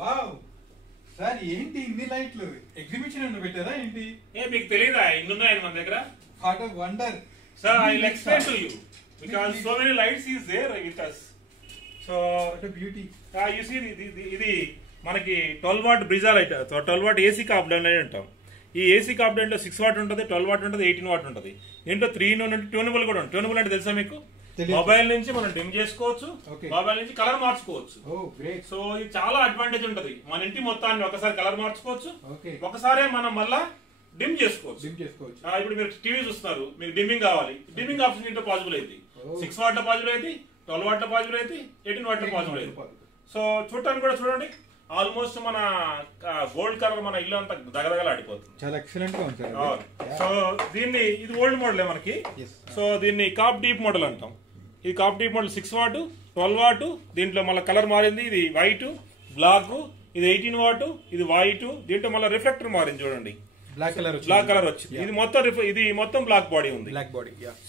Wow sir ఏంటి ఇన్ని లైట్లు ఎగ్జిబిషన్ ఏమైనా పెట్టారా ఏంటి? మీకు తెలియదా ఇన్ని ఉన్నాయని మన దగ్గర? What a wonder sir I will explain to you because so many lights is there with us. So what a beauty. You see ఇది మనకి 12 watt Brezza light, 12 watt AC component అని అంటాం. ఈ ఏసీ కాంపోనెంట్ లో 6 what ఉంటుంది, 12 what ఉంటుంది, 18 what ఉంటుంది. దీంట్లో 3 in 1 ట్యూనబుల్ కూడా ఉంటుంది. ట్యూనబుల్ అంటే తెలుసా మీకు? మొబైల్ నుంచి మనం డిమ్ చేసుకోవచ్చు, మొబైల్ నుంచి కలర్ మార్చుకోవచ్చు. సో ఇది చాలా అడ్వాంటేజ్ ఉంటది. మన ఇంటి మొత్తాన్ని ఒకసారి కలర్ మార్చుకోవచ్చు, ఒకసారి మనం మళ్ళా డిమ్ చేసుకోవచ్చు. ఇప్పుడు మీరు టీవీ చూస్తున్నారు, మీకు డిమ్మింగ్ కావాలి, డిమ్మింగ్ ఆప్షన్ ఇంట్లో పాసిబుల్ అయింది. 6 వాట్ లో పాసిబుల్ అయింది, 12 వాట్ లో పాసిబుల్ అయింది, 18 వాట్ లో పాసిబుల్ అయింది. సో చూడటానికి కూడా చూడండి, ఆల్మోస్ట్ మన గోల్డ్ కలర్ మన ఇల్లు అంతా దగదగలా ఆడిపోతుంది. చాలా ఎక్సలెంట్ గా ఉంటుంది. సో దీన్ని ఇది ఓల్డ్ మోడల్ మనకి. సో దీన్ని కాప్ డీప్ మోడల్ అంటాం. ఇది కాప్ డీప్ మోడల్ 6 వాట్, 12 వాట్. దీంట్లో మళ్ళీ కలర్ మారింది. ఇది వైట్, బ్లాక్. ఇది 18 వాట్, ఇది వైట్. దీంట్లో మళ్ళీ రిఫ్లెక్టర్ మారింది చూడండి, బ్లాక్ కలర్ వచ్చింది. ఇది మొత్తం బ్లాక్ బాడీ ఉంది.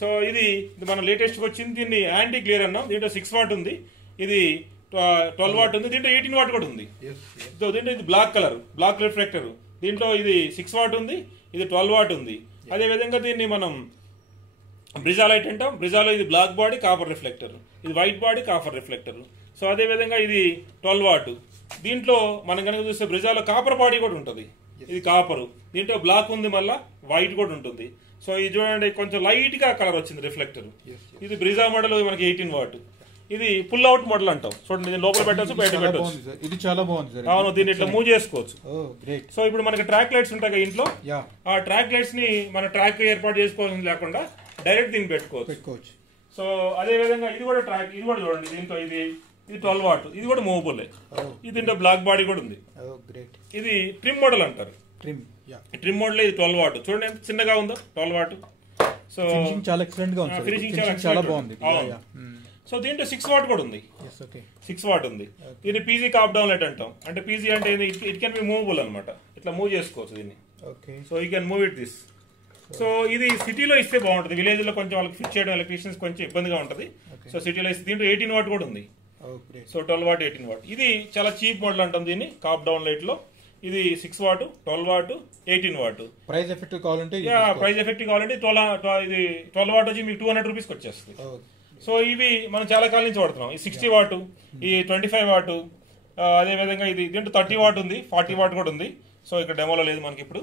సో ఇది మన లేటెస్ట్ వచ్చింది. దీన్ని యాంటీ గ్లేర్ అన్నాం. దీంట్లో 6 వాట్ ఉంది, ఇది 12 వాట్ ఉంది, దీంట్లో 18 వాట్ కూడా ఉంది. సో దీంట్లో ఇది బ్లాక్ కలర్, బ్లాక్ రిఫ్లెక్టర్. దీంట్లో ఇది 6 వాట్ ఉంది, ఇది 12 వాట్ ఉంది. అదే విధంగా దీన్ని మనం బ్రిజా లైట్ అంటాం. బ్రిజాలో ఇది బ్లాక్ బాడీ కాపర్ రిఫ్లెక్టర్, ఇది white body copper reflector. So అదే విధంగా ఇది 12 వాట్. దీంట్లో మనం కనుక చూస్తే బ్రిజాలో కాపర్ బాడీ కూడా ఉంటుంది, ఇది కాపరు. దీంట్లో బ్లాక్ ఉంది, మళ్ళా వైట్ కూడా ఉంటుంది. సో ఇది చూడండి, కొంచెం లైట్ గా కలర్ వచ్చింది రిఫ్లెక్టర్. ఇది బ్రిజా మోడల్ మనకి 18 వాట్. ఇది పుల్ అవుట్ మోడల్ అంటాం. చూడండి, దీన్ని లోపల పెట్టచ్చు, బయట పెట్టచ్చు. ఇది చాలా బాగుంది. అవును, దీన్ని ఇట్లా మూవ్ చేసుకోవచ్చు. సో ఇప్పుడు మనకి ట్రాక్ లైట్స్ ఉంటాయి కదా ఇంట్లో, ఆ ట్రాక్ లైట్స్ ని మన ట్రాక్ ఏర్పాటు చేసుకోవాల్సింది లేకుండా డైరెక్ట్ దీన్ని పెట్టుకోవచ్చు. సో అదే విధంగా ఇది కూడా ట్రాక్, ఇది కూడా చూడండి, దీంట్లో ఇది 12 వాట్. ఇది కూడా మూవబుల్. ఇది దీంట్లో బ్లాక్ బాడీ కూడా ఉంది. ఇది ట్రిమ్ మోడల్ అంటారు. ట్రిమ్ మోడల్ ఇది 12 వాట్. చూడండి ఎంత చిన్నగా ఉందో, 12 వాట్. సో చాలా ఎక్సలెంట్ గా ఉంది, ఫినిషింగ్ చాలా బాగుంది. సో దీంట్లో 6 వాట్ కూడా ఉంది, 6 వాట్ ఉంది. దీన్ని పీజీ కాప్ డౌన్ లైట్ అంటాం. అంటే పీజీ అంటే ఇట్ కెన్ బి మూవబుల్ అనమాట, ఇట్లా మూవ్ చేసుకోవచ్చు దీన్ని. So you can move it this. So ఇది సిటీలో ఇస్తే బాగుంటుంది, విలేజ్ లో కొంచెం వాళ్ళకి ఫిక్స్ చేయడం ఎలక్ట్రీషియన్స్ కొంచెం ఇబ్బందిగా ఉంటుంది. సో సిటీలో ఇస్తే దీంట్లో 18 వాట్ కూడా ఉంది. So 12 what, 18 what. ఇది చాలా చీప్ మోడల్ అంటాం దీన్ని కాప్ డౌన్ లైట్ లో. ఇది 6 watt, 12 what, 18 what. Price effective కావాలంటే ఇది 12 వాట్ వచ్చి మీకు 200 రూపీస్కి వచ్చేస్తుంది. సో ఇవి మనం చాలా కాలం నుంచి వాడుతున్నాం. ఈ 60 వాట్, ఈ 25 వాట్. అదే విధంగా ఇది దీంట్లో 30 వాట్ ఉంది, 40 వాట్ కూడా ఉంది. సో ఇక్కడ డెమోలో లేదు మనకి ఇప్పుడు.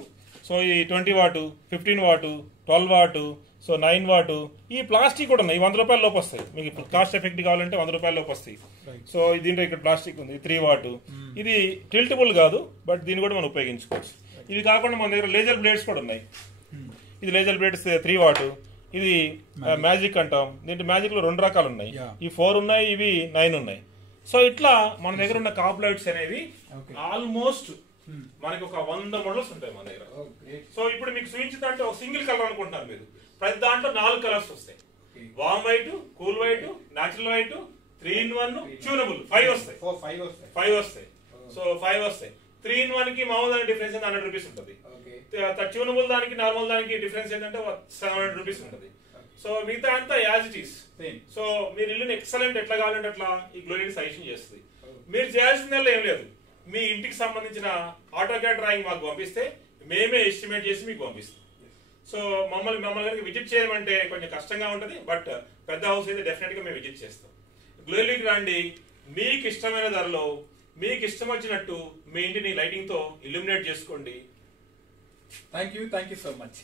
సో ఈ 20 what, 15 what, 12 what, so 9 what. ఈ ప్లాస్టిక్ కూడా ఉన్నాయి, 100 రూపాయల లోపు వస్తాయి. మీకు కాస్ట్ ఎఫెక్ట్ కావాలంటే 100 రూపాయల లోపు వస్తాయి. సో దీంట్లో ఇక్కడ ప్లాస్టిక్ ఉంది, 3 వాట్. ఇది టిల్టబుల్ కాదు, బట్ దీన్ని కూడా మనం ఉపయోగించుకోవచ్చు. ఇవి కాకుండా మన దగ్గర లేజర్ బ్లేడ్స్ కూడా ఉన్నాయి. ఇది లేజర్ బ్లేడ్స్ 3 వాట్. ఇది మ్యాజిక్ అంటాం. దీంట్లో మ్యాజిక్ లో 2 రకాలు ఉన్నాయి, ఈ 4 ఉన్నాయి, ఇవి 9 ఉన్నాయి. సో ఇట్లా మన దగ్గర ఉన్న కాప్ లైట్స్ అనేవి ఆల్మోస్ట్ మనకి ఒక 100 మోడల్స్ ఉంటాయి మన దగ్గర. సో ఇప్పుడు మీకు చూపించిన దాంట్లో ఒక సింగిల్ కలర్ అనుకుంటున్నారు మీరు, ప్రతి దాంట్లో 4 కలర్స్ వస్తాయి. వామ్ white, cool white, natural white, 3 in 1, tunable 5 వస్తాయి. 5 వస్తాయి. సో 5 వస్తాయి. 3 in 1 కి మామూలు దానికి డిఫరెన్స్ 100 రూపీస్ ఉంటుంది. ట్యూనబుల్ దానికి నార్మల్ దానికి డిఫరెన్స్ ఏంటంటే 700 రూపీస్ ఉంటుంది. సో మిగతా అంతా యాజ్ ఇట్ ఈస్. సో మీరు ఇల్లుని ఎక్సలెంట్ ఎట్లా కావాలంటే అట్లా ఈ గ్లోరీ సజెషన్ చేస్తుంది. మీరు చేయాల్సిందల్లా ఏం లేదు, మీ ఇంటికి సంబంధించిన ఆటోకాడ్ డ్రాయింగ్ మాకు పంపిస్తే మేమే ఎస్టిమేట్ చేసి మీకు పంపిస్తాం. సో మమ్మల్ని విజిట్ చేయమంటే కొంచెం కష్టంగా ఉంటుంది, బట్ పెద్ద హౌస్ అయితే డెఫినెట్ గా మేము విజిట్ చేస్తాం. గ్లోరీకి రండి, మీకు ఇష్టమైన ధరలో మీకు ఇష్టం వచ్చినట్టు మీ ఇంటిని లైటింగ్ తో ఇల్యూమినేట్ చేసుకోండి. Thank you so much.